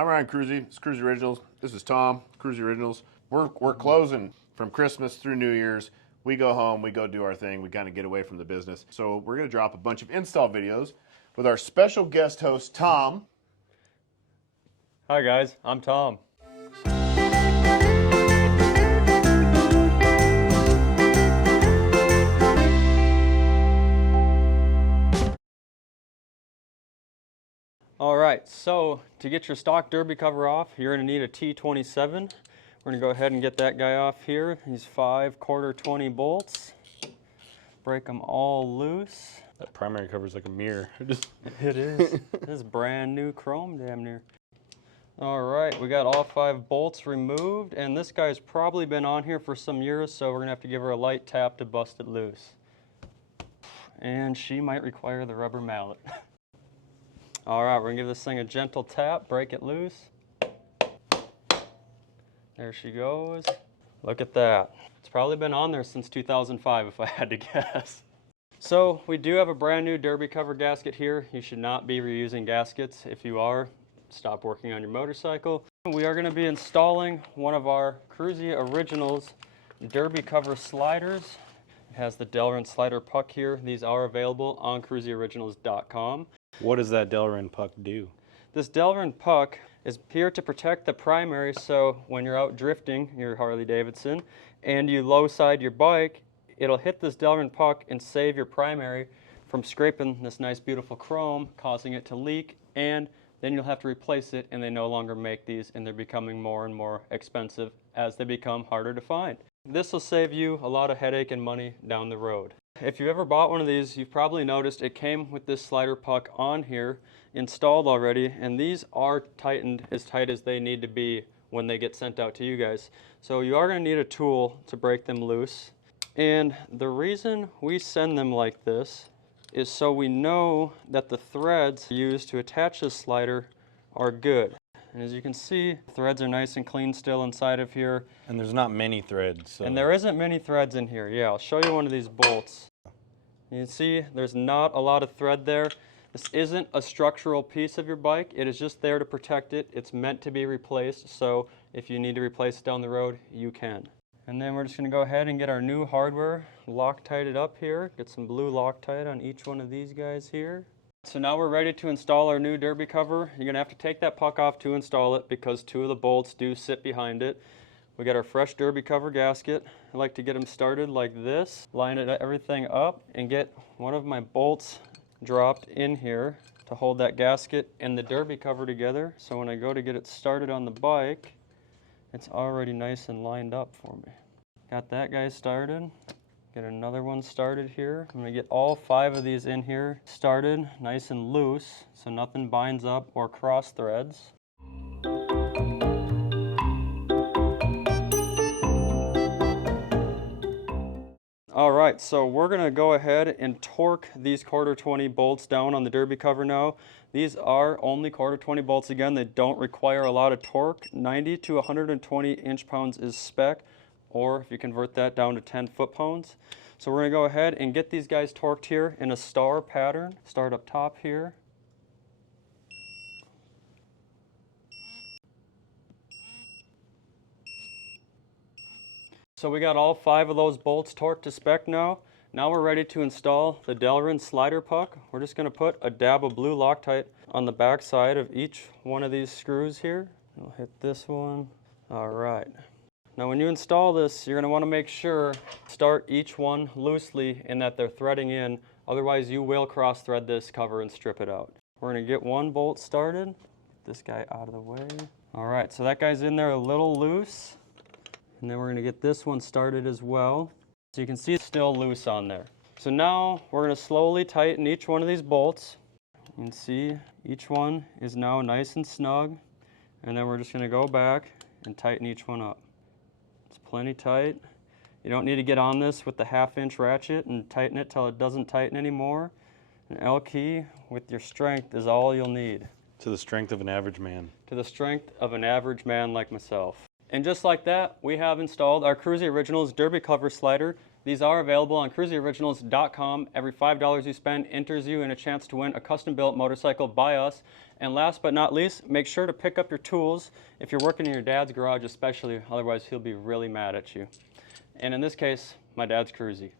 I'm Ryan Kruesi. It's Kruesi Originals. This is Tom, Kruesi Originals. We're closing from Christmas through New Year's. We go home, we go do our thing, we kind of get away from the business. So we're going to drop a bunch of install videos with our special guest host, Tom. Hi guys, I'm Tom. All right, so to get your stock derby cover off, you're going to need a T27. We're going to go ahead and get that guy off here. These 5 quarter 20 bolts. Break them all loose. That primary cover is like a mirror. It is. This is brand new chrome damn near. All right, we got all 5 bolts removed, and this guy's probably been on here for some years, so we're going to have to give her a light tap to bust it loose. And she might require the rubber mallet. All right, we're gonna give this thing a gentle tap, break it loose. There she goes. Look at that. It's probably been on there since 2005 if I had to guess. So we do have a brand new derby cover gasket here. You should not be reusing gaskets. If you are, stop working on your motorcycle. We are gonna be installing one of our Kruesi Originals derby cover sliders. It has the Delrin slider puck here. These are available on KruesiOriginals.com. What does that Delrin puck do? This Delrin puck is here to protect the primary, so when you're out drifting your Harley Davidson and you low side your bike, it'll hit this Delrin puck and save your primary from scraping this nice beautiful chrome, causing it to leak, and then you'll have to replace it, and they no longer make these, and they're becoming more and more expensive as they become harder to find. This will save you a lot of headache and money down the road. If you've ever bought one of these, you've probably noticed it came with this slider puck on here installed already, and these are tightened as tight as they need to be when they get sent out to you guys. So you are going to need a tool to break them loose. And the reason we send them like this is so we know that the threads used to attach this slider are good. And as you can see, threads are nice and clean still inside of here. And there's not many threads. So. And there isn't many threads in here. Yeah, I'll show you one of these bolts. You can see there's not a lot of thread there. This isn't a structural piece of your bike. It is just there to protect it. It's meant to be replaced, so if you need to replace it down the road, you can. And then we're just going to go ahead and get our new hardware Loctited up here. Get some blue Loctite on each one of these guys here. So now we're ready to install our new derby cover. You're going to have to take that puck off to install it because 2 of the bolts do sit behind it. We got our fresh derby cover gasket. I like to get them started like this, line everything up, and get one of my bolts dropped in here to hold that gasket and the derby cover together. So when I go to get it started on the bike, it's already nice and lined up for me. Got that guy started. Get another one started here. I'm going to get all 5 of these in here started nice and loose so nothing binds up or cross threads. All right, so we're going to go ahead and torque these quarter 20 bolts down on the derby cover now. These are only quarter 20 bolts again. They don't require a lot of torque. 90 to 120 inch-pounds is spec, or if you convert that down to 10 foot-pounds. So we're going to go ahead and get these guys torqued here in a star pattern. Start up top here. So we got all 5 of those bolts torqued to spec now. Now we're ready to install the Delrin slider puck. We're just going to put a dab of blue Loctite on the back side of each one of these screws here. We'll hit this one. All right. Now when you install this, you're going to want to make sure, start each one loosely in that they're threading in, otherwise you will cross thread this cover and strip it out. We're going to get one bolt started, get this guy out of the way. All right, so that guy's in there a little loose, and then we're going to get this one started as well. So you can see it's still loose on there. So now we're going to slowly tighten each one of these bolts. You can see each one is now nice and snug, and then we're just going to go back and tighten each one up. It's plenty tight. You don't need to get on this with the 1/2-inch ratchet and tighten it till it doesn't tighten anymore. An L key with your strength is all you'll need. To the strength of an average man. To the strength of an average man like myself. And just like that, we have installed our Kruesi Originals Derby Cover Slider These are available on KruesiOriginals.com. Every $5 you spend enters you in a chance to win a custom-built motorcycle by us. And last but not least, make sure to pick up your tools if you're working in your dad's garage especially, otherwise he'll be really mad at you. And in this case, my dad's Kruesi.